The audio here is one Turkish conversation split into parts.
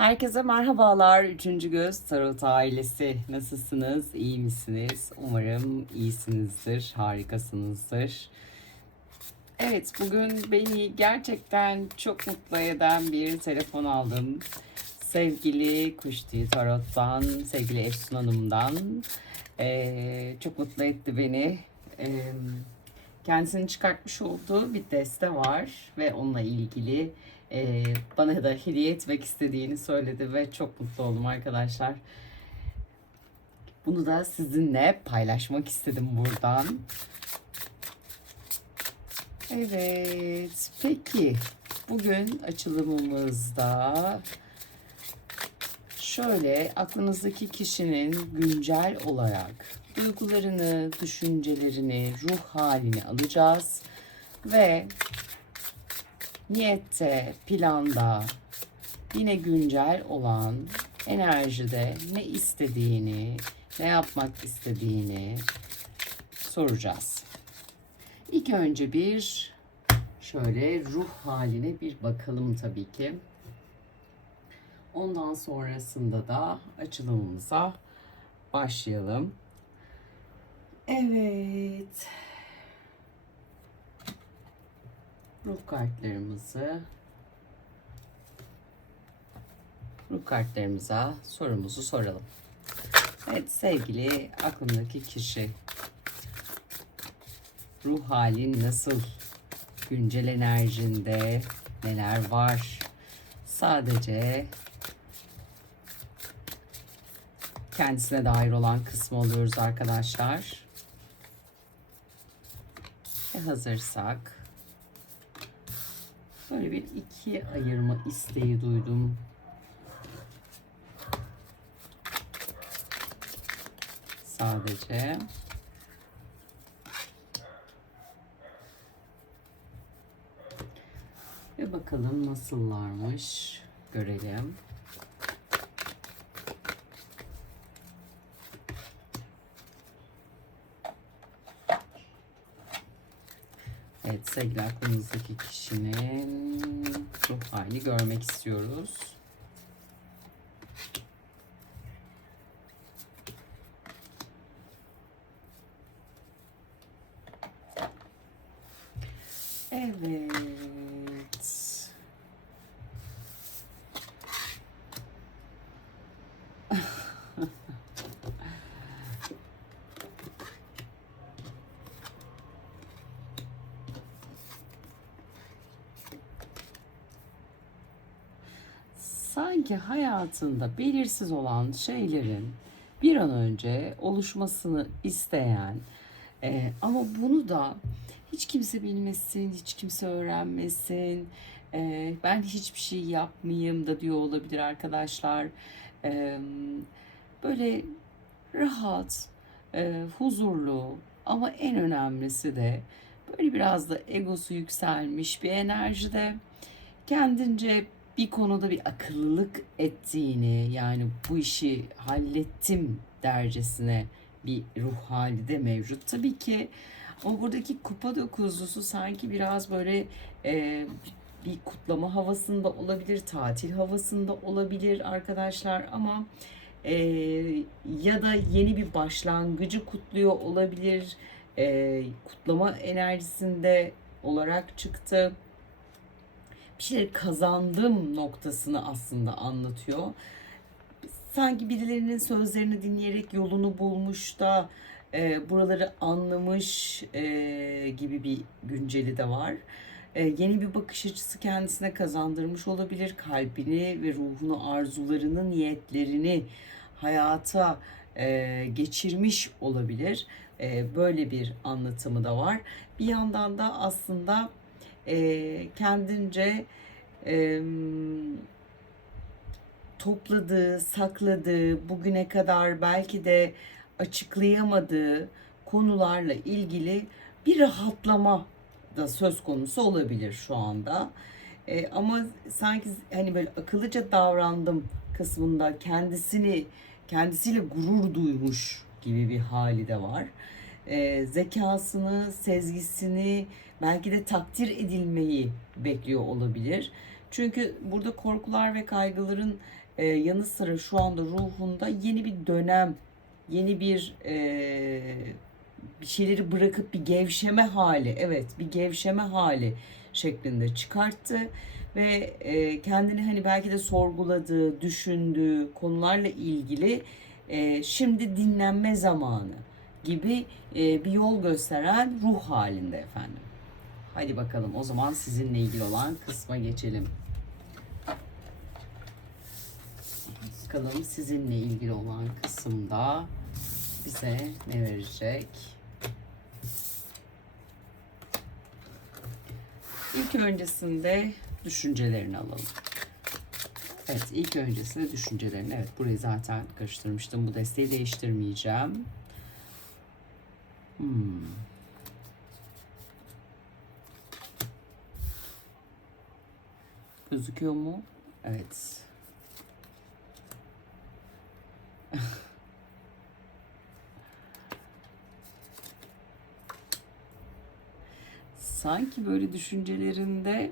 Herkese merhabalar. Üçüncü Göz Tarot ailesi. Nasılsınız? İyi misiniz? Umarım iyisinizdir, harikasınızdır. Evet, bugün beni gerçekten çok mutlu eden bir telefon aldım. Sevgili Kuş Tarot'tan, sevgili Efsun Hanım'dan. Ee, çok mutlu etti beni. Ee, kendisinin çıkartmış olduğu bir deste var ve onunla ilgili e, bana da hediye etmek istediğini söyledi ve çok mutlu oldum arkadaşlar. Bunu da sizinle paylaşmak istedim buradan. Evet, peki bugün açılımımızda şöyle aklınızdaki kişinin güncel olarak duygularını, düşüncelerini, ruh halini alacağız ve niyette, planda yine güncel olan enerjide ne istediğini, ne yapmak istediğini soracağız. İlk önce bir şöyle ruh haline bir bakalım tabii ki. Ondan sonrasında da açılımımıza başlayalım. Evet. Ruh kartlarımızı ruh kartlarımıza sorumuzu soralım. Evet sevgili aklımdaki kişi ruh halin nasıl? Güncel enerjinde neler var? Sadece kendisine dair olan kısmı alıyoruz arkadaşlar. Ve hazırsak böyle bir ikiye ayırma isteği duydum. Sadece ve bakalım nasıllarmış görelim. Evet sevgili aklımızdaki kişinin ruh halini görmek istiyoruz. Evet. Sanki hayatında belirsiz olan şeylerin bir an önce oluşmasını isteyen e, ama bunu da hiç kimse bilmesin, hiç kimse öğrenmesin, e, ben hiçbir şey yapmayayım da diyor olabilir arkadaşlar. E, böyle rahat, e, huzurlu ama en önemlisi de böyle biraz da egosu yükselmiş bir enerjide kendince bir konuda bir akıllılık ettiğini yani bu işi hallettim dercesine bir ruh hali de mevcut. Tabii ki o buradaki kupa dokuzlusu sanki biraz böyle e, bir kutlama havasında olabilir, tatil havasında olabilir arkadaşlar ama e, ya da yeni bir başlangıcı kutluyor olabilir. E, kutlama enerjisinde olarak çıktı bir şeyler kazandım noktasını aslında anlatıyor. Sanki birilerinin sözlerini dinleyerek yolunu bulmuş da e, buraları anlamış e, gibi bir günceli de var. E, yeni bir bakış açısı kendisine kazandırmış olabilir. Kalbini ve ruhunu, arzularını, niyetlerini hayata e, geçirmiş olabilir. E, böyle bir anlatımı da var. Bir yandan da aslında e, kendince e, topladığı, sakladığı, bugüne kadar belki de açıklayamadığı konularla ilgili bir rahatlama da söz konusu olabilir şu anda. E, ama sanki hani böyle akıllıca davrandım kısmında kendisini kendisiyle gurur duymuş gibi bir hali de var. E, zekasını, sezgisini, belki de takdir edilmeyi bekliyor olabilir. Çünkü burada korkular ve kaygıların e, yanı sıra şu anda ruhunda yeni bir dönem, yeni bir e, bir şeyleri bırakıp bir gevşeme hali, evet bir gevşeme hali şeklinde çıkarttı ve e, kendini hani belki de sorguladığı, düşündüğü konularla ilgili e, şimdi dinlenme zamanı gibi e, bir yol gösteren ruh halinde efendim. Hadi bakalım o zaman sizinle ilgili olan kısma geçelim. Bakalım sizinle ilgili olan kısımda bize ne verecek? İlk öncesinde düşüncelerini alalım. Evet, ilk öncesinde düşüncelerini. Evet, burayı zaten karıştırmıştım. Bu desteği değiştirmeyeceğim. Hmm. Gözüküyor mu? Evet. Sanki böyle düşüncelerinde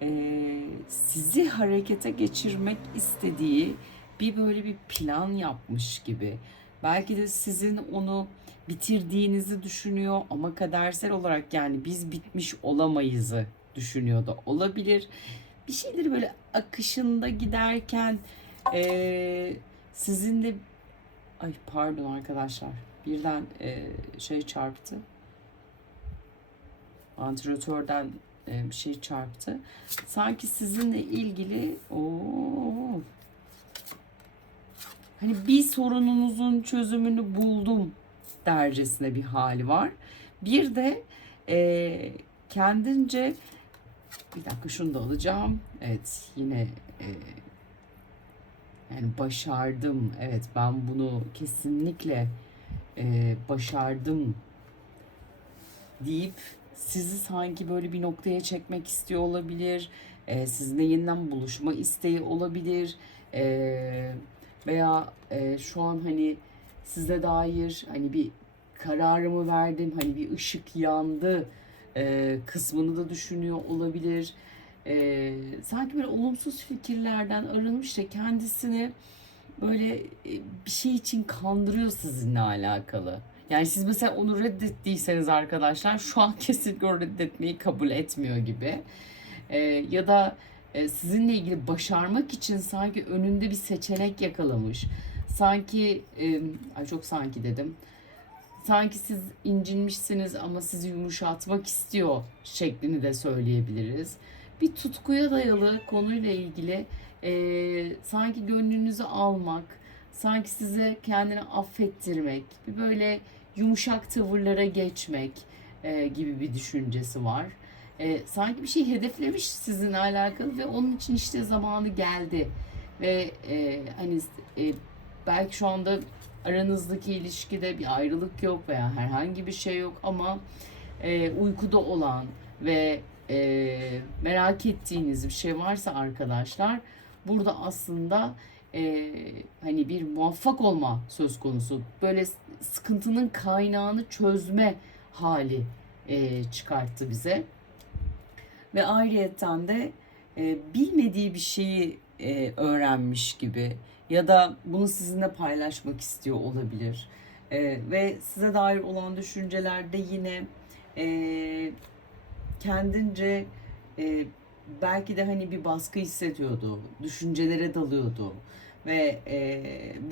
eee, sizi harekete geçirmek istediği bir böyle bir plan yapmış gibi. Belki de sizin onu bitirdiğinizi düşünüyor ama kadersel olarak yani biz bitmiş olamayızı düşünüyor da olabilir. Bir şeyleri böyle akışında giderken eee sizin de ay pardon arkadaşlar birden eee, şey çarptı. Vantilatörden e, bir şey çarptı. Sanki sizinle ilgili o hani bir sorununuzun çözümünü buldum dercesine bir hali var. Bir de e, kendince bir dakika şunu da alacağım. Evet yine e, yani başardım. Evet ben bunu kesinlikle e, başardım deyip sizi sanki böyle bir noktaya çekmek istiyor olabilir. E, sizinle yeniden buluşma isteği olabilir. E, veya e, şu an hani size dair hani bir kararımı verdim, hani bir ışık yandı e, kısmını da düşünüyor olabilir. E, sanki böyle olumsuz fikirlerden arınmış da kendisini böyle e, bir şey için kandırıyor sizinle alakalı. Yani siz mesela onu reddettiyseniz arkadaşlar şu an kesinlikle o reddetmeyi kabul etmiyor gibi. Ee, ya da e, sizinle ilgili başarmak için sanki önünde bir seçenek yakalamış. Sanki, e, ay çok sanki dedim. Sanki siz incinmişsiniz ama sizi yumuşatmak istiyor şeklini de söyleyebiliriz. Bir tutkuya dayalı konuyla ilgili e, sanki gönlünüzü almak, sanki size kendini affettirmek, bir böyle yumuşak tavırlara geçmek e, gibi bir düşüncesi var. E, sanki bir şey hedeflemiş sizinle alakalı ve onun için işte zamanı geldi ve e, hani e, belki şu anda aranızdaki ilişkide bir ayrılık yok veya herhangi bir şey yok ama e, uykuda olan ve e, merak ettiğiniz bir şey varsa arkadaşlar burada aslında e, hani bir muvaffak olma söz konusu. Böyle sıkıntının kaynağını çözme hali e, çıkarttı bize. Ve ayrıyetten de e, bilmediği bir şeyi e, öğrenmiş gibi ya da bunu sizinle paylaşmak istiyor olabilir. E, ve size dair olan düşüncelerde yine e, kendince e, belki de hani bir baskı hissediyordu, düşüncelere dalıyordu ve e,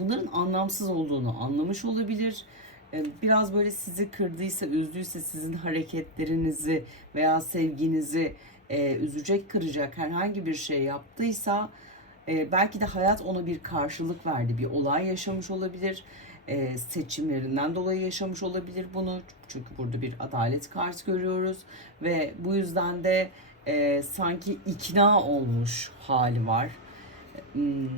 bunların anlamsız olduğunu anlamış olabilir. E, biraz böyle sizi kırdıysa, üzdüyse sizin hareketlerinizi veya sevginizi e, üzecek, kıracak herhangi bir şey yaptıysa e, belki de hayat ona bir karşılık verdi, bir olay yaşamış olabilir. E, seçimlerinden dolayı yaşamış olabilir bunu. Çünkü burada bir adalet kartı görüyoruz ve bu yüzden de e, sanki ikna olmuş hali var. Hmm,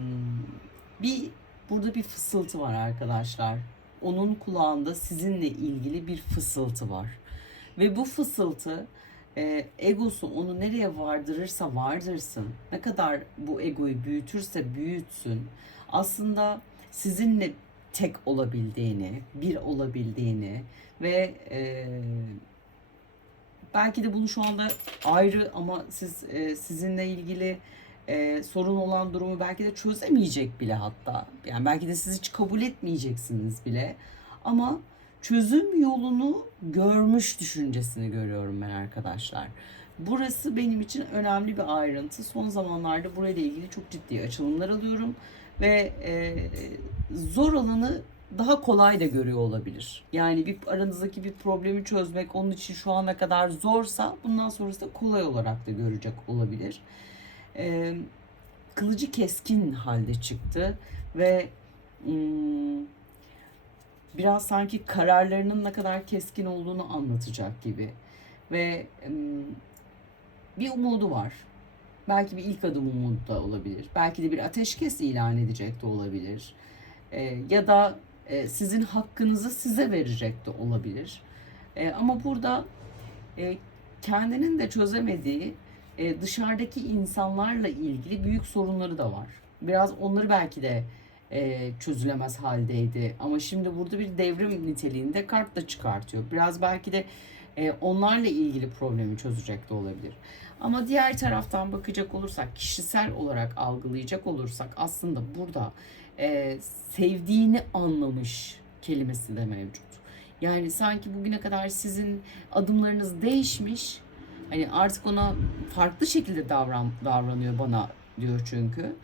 bir burada bir fısıltı var arkadaşlar. Onun kulağında sizinle ilgili bir fısıltı var. Ve bu fısıltı e, egosu onu nereye vardırırsa vardırsın. Ne kadar bu egoyu büyütürse büyütsün. Aslında sizinle tek olabildiğini, bir olabildiğini ve e, belki de bunu şu anda ayrı ama siz e, sizinle ilgili e, sorun olan durumu belki de çözemeyecek bile hatta. Yani belki de siz hiç kabul etmeyeceksiniz bile. Ama çözüm yolunu görmüş düşüncesini görüyorum ben arkadaşlar. Burası benim için önemli bir ayrıntı. Son zamanlarda burayla ilgili çok ciddi açılımlar alıyorum ve e, zor olanı daha kolay da görüyor olabilir. Yani bir aranızdaki bir problemi çözmek onun için şu ana kadar zorsa bundan sonrası da kolay olarak da görecek olabilir. E, kılıcı keskin halde çıktı ve hmm, biraz sanki kararlarının ne kadar keskin olduğunu anlatacak gibi ve bir umudu var. Belki bir ilk adım umudu da olabilir. Belki de bir ateşkes ilan edecek de olabilir. E, ya da e, sizin hakkınızı size verecek de olabilir. E, ama burada kendinin de çözemediği dışarıdaki insanlarla ilgili büyük sorunları da var. Biraz onları belki de e, çözülemez haldeydi. Ama şimdi burada bir devrim niteliğinde kart da çıkartıyor. Biraz belki de e, onlarla ilgili problemi çözecek de olabilir. Ama diğer taraftan bakacak olursak, kişisel olarak algılayacak olursak aslında burada e, sevdiğini anlamış kelimesi de mevcut. Yani sanki bugüne kadar sizin adımlarınız değişmiş. Hani artık ona farklı şekilde davran davranıyor bana diyor çünkü.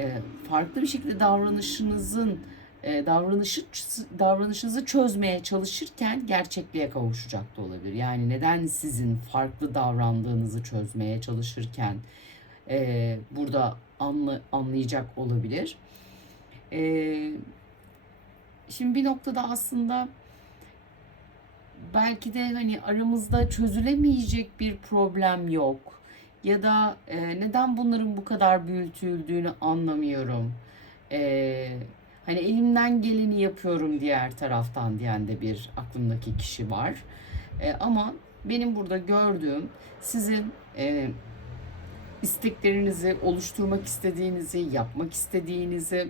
E, farklı bir şekilde davranışınızın e, davranışı davranışınızı çözmeye çalışırken gerçekliğe kavuşacak da olabilir. Yani neden sizin farklı davrandığınızı çözmeye çalışırken e, burada anla, anlayacak olabilir. E, şimdi bir noktada aslında belki de hani aramızda çözülemeyecek bir problem yok ya da e, neden bunların bu kadar büyütüldüğünü anlamıyorum. E, hani elimden geleni yapıyorum diğer taraftan diyen de bir aklımdaki kişi var. E, ama benim burada gördüğüm sizin e, isteklerinizi oluşturmak istediğinizi, yapmak istediğinizi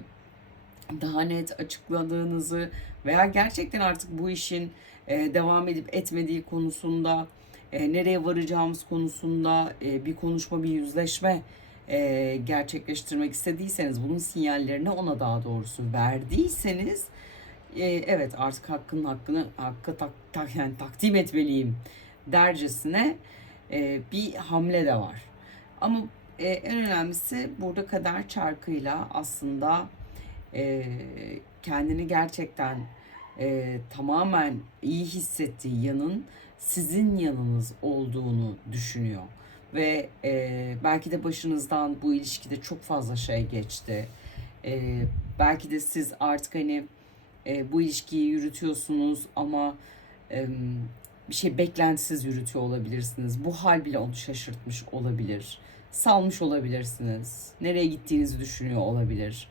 daha net açıkladığınızı veya gerçekten artık bu işin e, devam edip etmediği konusunda e, nereye varacağımız konusunda e, bir konuşma, bir yüzleşme e, gerçekleştirmek istediyseniz bunun sinyallerini ona daha doğrusu verdiyseniz e, evet artık hakkın hakkını hakka tak, tak, yani takdim etmeliyim dercesine e, bir hamle de var. Ama e, en önemlisi burada kader çarkıyla aslında e, kendini gerçekten e, tamamen iyi hissettiği yanın sizin yanınız olduğunu düşünüyor. Ve e, belki de başınızdan bu ilişkide çok fazla şey geçti. E, belki de siz artık hani e, bu ilişkiyi yürütüyorsunuz ama e, bir şey beklentisiz yürütüyor olabilirsiniz. Bu hal bile onu şaşırtmış olabilir. Salmış olabilirsiniz. Nereye gittiğinizi düşünüyor olabilir.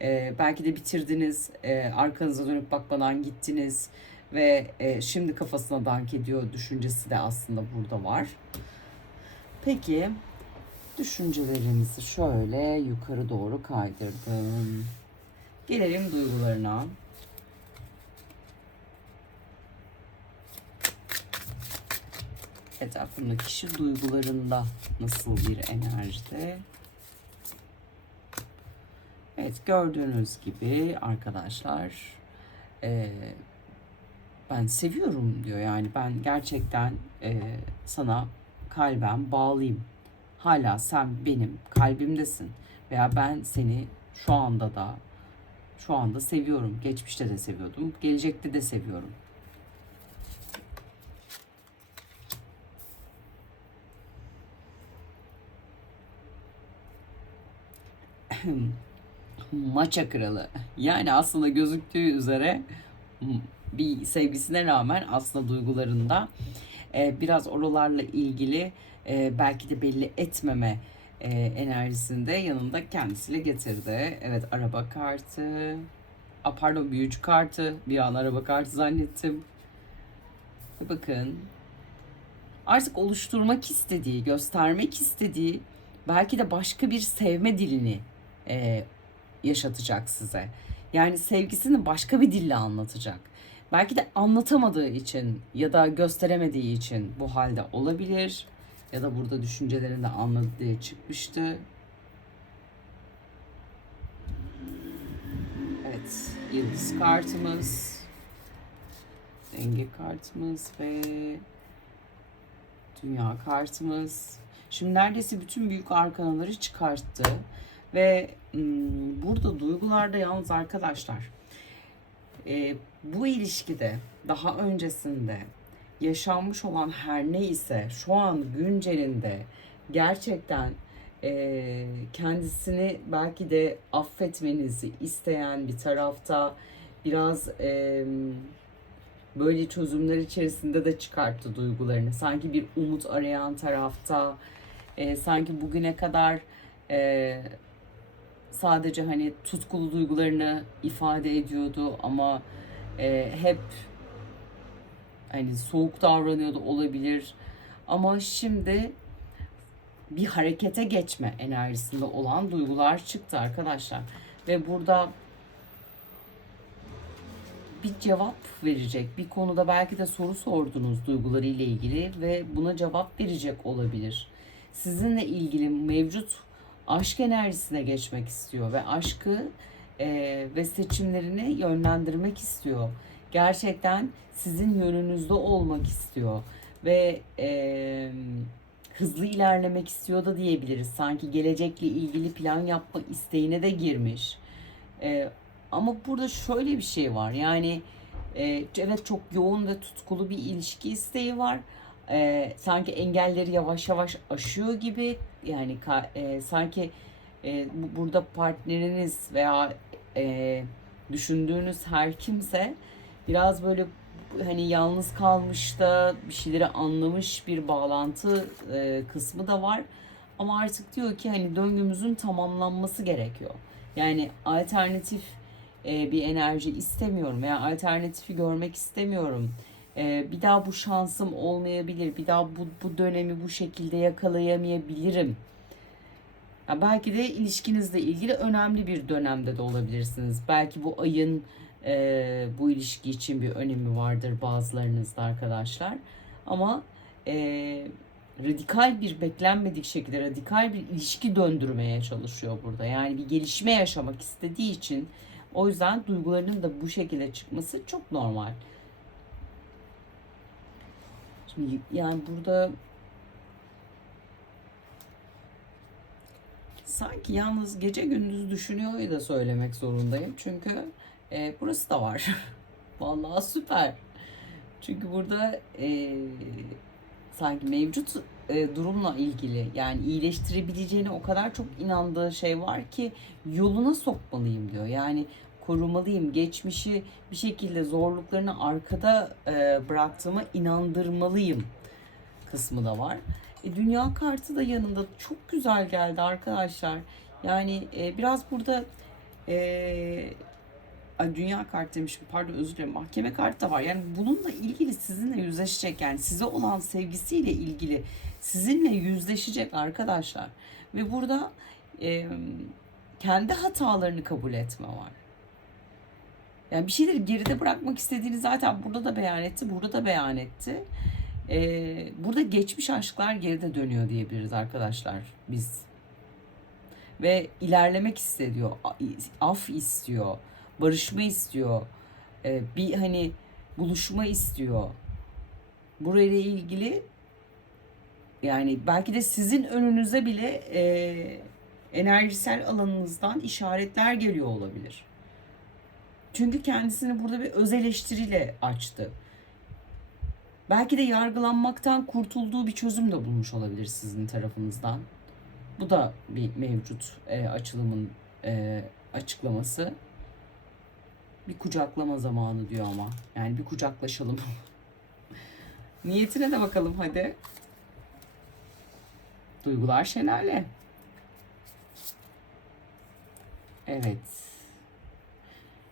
E, belki de bitirdiniz, e, arkanıza dönüp bakmadan gittiniz ve e, şimdi kafasına dank ediyor düşüncesi de aslında burada var. Peki düşüncelerimizi şöyle yukarı doğru kaydırdım. Gelelim duygularına. Aklımdaki kişi duygularında nasıl bir enerjide? Evet gördüğünüz gibi arkadaşlar e, ben seviyorum diyor yani ben gerçekten e, sana kalben bağlıyım. Hala sen benim kalbimdesin veya ben seni şu anda da şu anda seviyorum. Geçmişte de seviyordum. Gelecekte de seviyorum. Maça kralı. Yani aslında gözüktüğü üzere bir sevgisine rağmen aslında duygularında e, biraz oralarla ilgili e, belki de belli etmeme e, enerjisinde yanında kendisiyle getirdi. Evet araba kartı. A, pardon büyücü kartı. Bir an araba kartı zannettim. Bakın. Artık oluşturmak istediği, göstermek istediği belki de başka bir sevme dilini e, yaşatacak size. Yani sevgisini başka bir dille anlatacak. Belki de anlatamadığı için ya da gösteremediği için bu halde olabilir. Ya da burada düşüncelerini anladı diye çıkmıştı. Evet, yıldız kartımız, denge kartımız ve dünya kartımız. Şimdi neredeyse bütün büyük arkanaları çıkarttı. Ve hmm, burada duygularda yalnız arkadaşlar e, bu ilişkide daha öncesinde yaşanmış olan her ne ise şu an güncelinde gerçekten e, kendisini belki de affetmenizi isteyen bir tarafta biraz e, böyle çözümler içerisinde de çıkarttı duygularını. Sanki bir umut arayan tarafta, e, sanki bugüne kadar e, sadece hani tutkulu duygularını ifade ediyordu ama e, hep hani soğuk davranıyordu olabilir. Ama şimdi bir harekete geçme enerjisinde olan duygular çıktı arkadaşlar. Ve burada bir cevap verecek. Bir konuda belki de soru sordunuz duyguları ile ilgili ve buna cevap verecek olabilir. Sizinle ilgili mevcut aşk enerjisine geçmek istiyor ve aşkı e, ve seçimlerini yönlendirmek istiyor. Gerçekten sizin yönünüzde olmak istiyor ve e, hızlı ilerlemek istiyor da diyebiliriz. Sanki gelecekle ilgili plan yapma isteğine de girmiş. E, ama burada şöyle bir şey var. Yani e, evet çok yoğun ve tutkulu bir ilişki isteği var. E, sanki engelleri yavaş yavaş aşıyor gibi. Yani e, sanki e, bu- burada partneriniz veya e, düşündüğünüz her kimse biraz böyle hani yalnız kalmış da bir şeyleri anlamış bir bağlantı e, kısmı da var. Ama artık diyor ki hani döngümüzün tamamlanması gerekiyor. Yani alternatif e, bir enerji istemiyorum veya alternatifi görmek istemiyorum. E, bir daha bu şansım olmayabilir. Bir daha bu, bu dönemi bu şekilde yakalayamayabilirim. Ya belki de ilişkinizle ilgili önemli bir dönemde de olabilirsiniz. Belki bu ayın e, bu ilişki için bir önemi vardır bazılarınızda arkadaşlar. Ama e, radikal bir beklenmedik şekilde radikal bir ilişki döndürmeye çalışıyor burada. Yani bir gelişme yaşamak istediği için o yüzden duygularının da bu şekilde çıkması çok normal. Şimdi yani burada sanki yalnız gece gündüz düşünüyor da söylemek zorundayım. Çünkü e, burası da var. Vallahi süper. Çünkü burada e, sanki mevcut e, durumla ilgili yani iyileştirebileceğine o kadar çok inandığı şey var ki yoluna sokmalıyım diyor. Yani korumalıyım. Geçmişi bir şekilde zorluklarını arkada e, bıraktığıma inandırmalıyım kısmı da var. E, dünya kartı da yanında çok güzel geldi arkadaşlar. Yani e, biraz burada e, ay, dünya kartı demişim pardon özür dilerim mahkeme kartı da var. Yani bununla ilgili sizinle yüzleşecek yani size olan sevgisiyle ilgili sizinle yüzleşecek arkadaşlar. Ve burada e, kendi hatalarını kabul etme var. Yani bir şeyleri geride bırakmak istediğini zaten burada da beyan etti, burada da beyan etti. Ee, burada geçmiş aşklar geride dönüyor diyebiliriz arkadaşlar biz. Ve ilerlemek istiyor, af istiyor, barışma istiyor, ee, bir hani buluşma istiyor. Burayla ilgili yani belki de sizin önünüze bile e, enerjisel alanınızdan işaretler geliyor olabilir. Çünkü kendisini burada bir öz eleştiriyle açtı. Belki de yargılanmaktan kurtulduğu bir çözüm de bulmuş olabilir sizin tarafınızdan. Bu da bir mevcut e, açılımın e, açıklaması. Bir kucaklama zamanı diyor ama. Yani bir kucaklaşalım. Niyetine de bakalım hadi. Duygular şelale. Evet.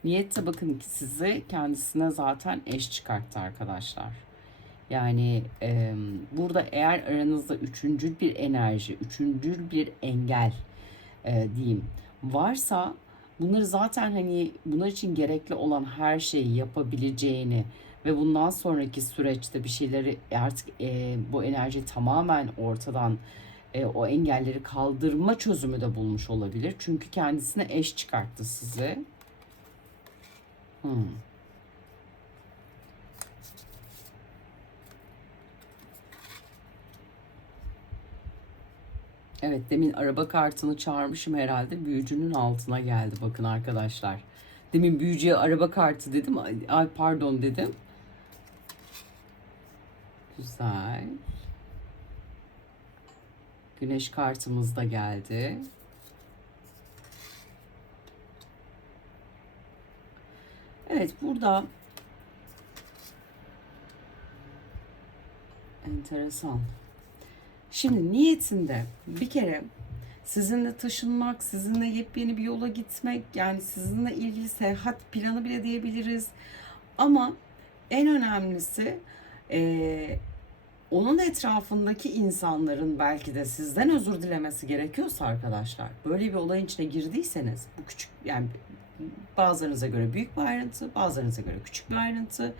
Niyette bakın ki sizi kendisine zaten eş çıkarttı arkadaşlar. Yani e, burada eğer aranızda üçüncül bir enerji, üçüncül bir engel e, diyeyim varsa bunları zaten hani bunlar için gerekli olan her şeyi yapabileceğini ve bundan sonraki süreçte bir şeyleri artık e, bu enerji tamamen ortadan e, o engelleri kaldırma çözümü de bulmuş olabilir. Çünkü kendisine eş çıkarttı sizi. Hmm. Evet demin araba kartını çağırmışım herhalde. Büyücünün altına geldi bakın arkadaşlar. Demin büyücüye araba kartı dedim. Ay pardon dedim. Güzel. Güneş kartımız da geldi. Evet burada enteresan. Şimdi niyetinde bir kere sizinle taşınmak, sizinle yepyeni bir yola gitmek, yani sizinle ilgili seyahat planı bile diyebiliriz. Ama en önemlisi e, onun etrafındaki insanların belki de sizden özür dilemesi gerekiyorsa arkadaşlar, böyle bir olayın içine girdiyseniz, bu küçük yani bazılarınıza göre büyük bir ayrıntı, bazılarınıza göre küçük bir ayrıntı.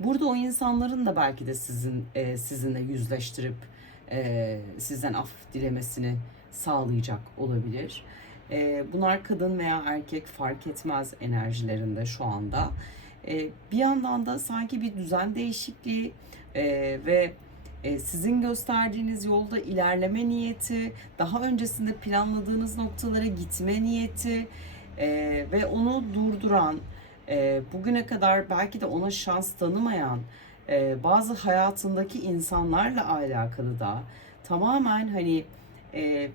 Burada o insanların da belki de sizin e, sizinle yüzleştirip e, sizden af dilemesini sağlayacak olabilir. E, bunlar kadın veya erkek fark etmez enerjilerinde şu anda. E, bir yandan da sanki bir düzen değişikliği e, ve e, sizin gösterdiğiniz yolda ilerleme niyeti, daha öncesinde planladığınız noktalara gitme niyeti e, ve onu durduran, e, bugüne kadar belki de ona şans tanımayan e, bazı hayatındaki insanlarla alakalı da tamamen hani e,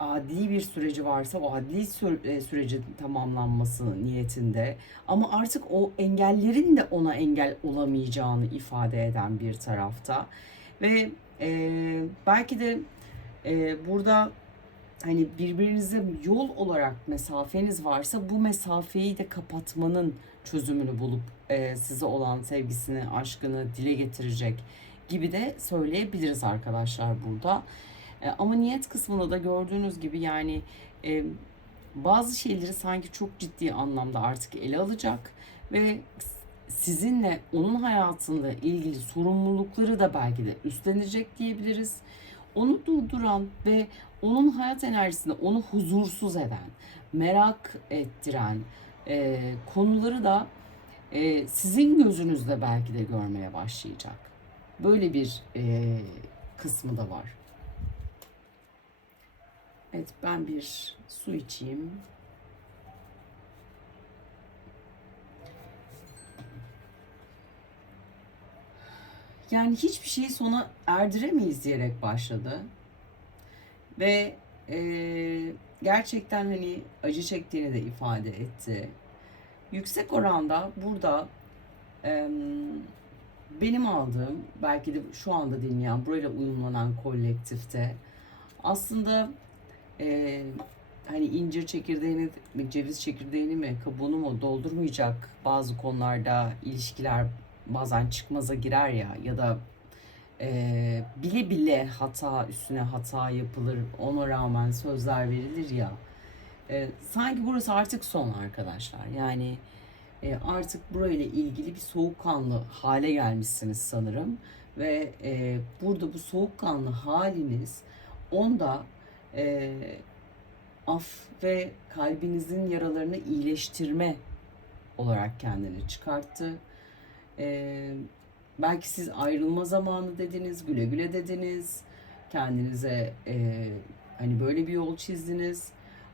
adli bir süreci varsa o adli e, sürecin tamamlanması niyetinde ama artık o engellerin de ona engel olamayacağını ifade eden bir tarafta ve e, belki de e, burada hani birbirinize yol olarak mesafeniz varsa bu mesafeyi de kapatmanın çözümünü bulup e, size olan sevgisini, aşkını dile getirecek gibi de söyleyebiliriz arkadaşlar burada. E, ama niyet kısmında da gördüğünüz gibi yani e, bazı şeyleri sanki çok ciddi anlamda artık ele alacak ve sizinle onun hayatında ilgili sorumlulukları da belki de üstlenecek diyebiliriz. Onu durduran ve onun hayat enerjisinde onu huzursuz eden, merak ettiren e, konuları da e, sizin gözünüzde belki de görmeye başlayacak. Böyle bir e, kısmı da var. Evet ben bir su içeyim. Yani hiçbir şeyi sona erdiremeyiz diyerek başladı. Ve e, gerçekten hani acı çektiğini de ifade etti. Yüksek oranda burada e, benim aldığım belki de şu anda dinleyen burayla uyumlanan kolektifte aslında e, hani incir çekirdeğini ceviz çekirdeğini mi kabuğunu mu doldurmayacak bazı konularda ilişkiler bazen çıkmaza girer ya ya da e, bile bile hata üstüne hata yapılır. Ona rağmen sözler verilir ya. E, sanki burası artık son arkadaşlar. Yani e, artık burayla ilgili bir soğukkanlı hale gelmişsiniz sanırım. Ve e, burada bu soğukkanlı haliniz onda e, af ve kalbinizin yaralarını iyileştirme olarak kendini çıkarttı. E, belki siz ayrılma zamanı dediniz, güle güle dediniz, kendinize e, hani böyle bir yol çizdiniz.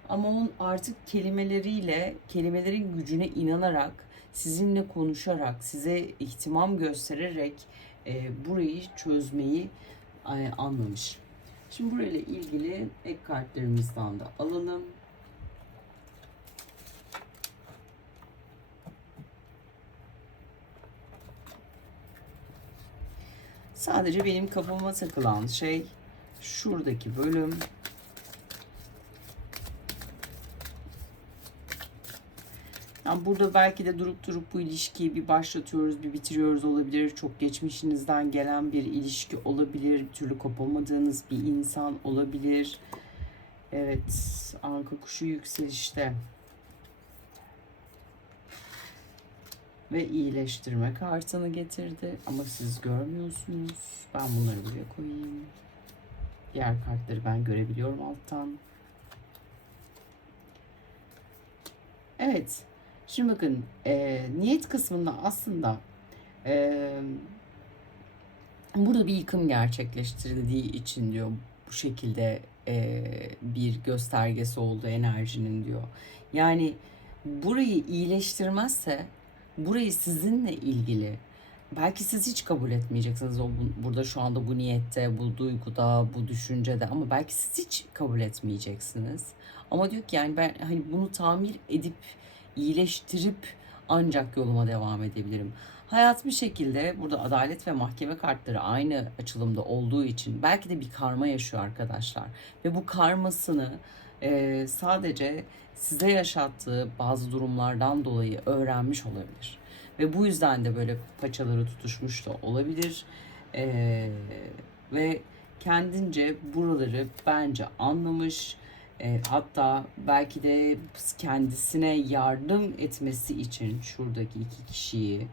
Ama onun artık kelimeleriyle, kelimelerin gücüne inanarak, sizinle konuşarak, size ihtimam göstererek e, burayı çözmeyi e, anlamış. Şimdi burayla ilgili ek kartlarımızdan da alalım. Sadece benim kafama takılan şey şuradaki bölüm. Yani burada belki de durup durup bu ilişkiyi bir başlatıyoruz, bir bitiriyoruz olabilir. Çok geçmişinizden gelen bir ilişki olabilir. Bir türlü kopamadığınız bir insan olabilir. Evet, anka kuşu yükselişte. Ve iyileştirme kartını getirdi. Ama siz görmüyorsunuz. Ben bunları buraya koyayım. Diğer kartları ben görebiliyorum alttan. Evet. Şimdi bakın e, niyet kısmında aslında e, burada bir yıkım gerçekleştirildiği için diyor bu şekilde e, bir göstergesi oldu enerjinin diyor. Yani burayı iyileştirmezse burayı sizinle ilgili belki siz hiç kabul etmeyeceksiniz o bu- burada şu anda bu niyette, bu duyguda, bu düşüncede ama belki siz hiç kabul etmeyeceksiniz. Ama diyor ki yani ben hani bunu tamir edip iyileştirip ancak yoluma devam edebilirim. Hayat bir şekilde burada adalet ve mahkeme kartları aynı açılımda olduğu için belki de bir karma yaşıyor arkadaşlar. Ve bu karmasını e, sadece size yaşattığı bazı durumlardan dolayı öğrenmiş olabilir. Ve bu yüzden de böyle paçaları tutuşmuş da olabilir. E, ve kendince buraları bence anlamış. E, hatta belki de kendisine yardım etmesi için şuradaki iki kişiyi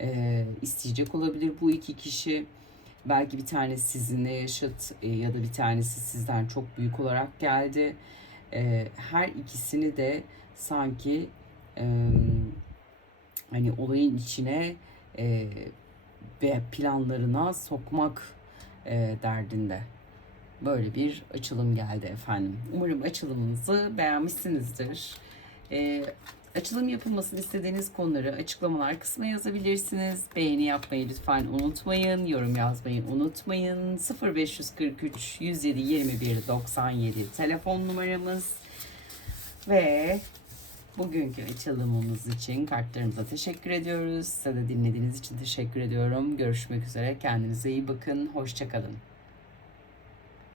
e, isteyecek olabilir bu iki kişi. Belki bir tane sizinle yaşıt e, ya da bir tanesi sizden çok büyük olarak geldi. E, her ikisini de sanki e, hani olayın içine e, ve planlarına sokmak e, derdinde. Böyle bir açılım geldi efendim. Umarım açılımınızı beğenmişsinizdir. E, açılım yapılmasını istediğiniz konuları açıklamalar kısmına yazabilirsiniz. Beğeni yapmayı lütfen unutmayın. Yorum yazmayı unutmayın. 0543 107 21 97 telefon numaramız. Ve bugünkü açılımımız için kartlarımıza teşekkür ediyoruz. Size de dinlediğiniz için teşekkür ediyorum. Görüşmek üzere. Kendinize iyi bakın. Hoşçakalın.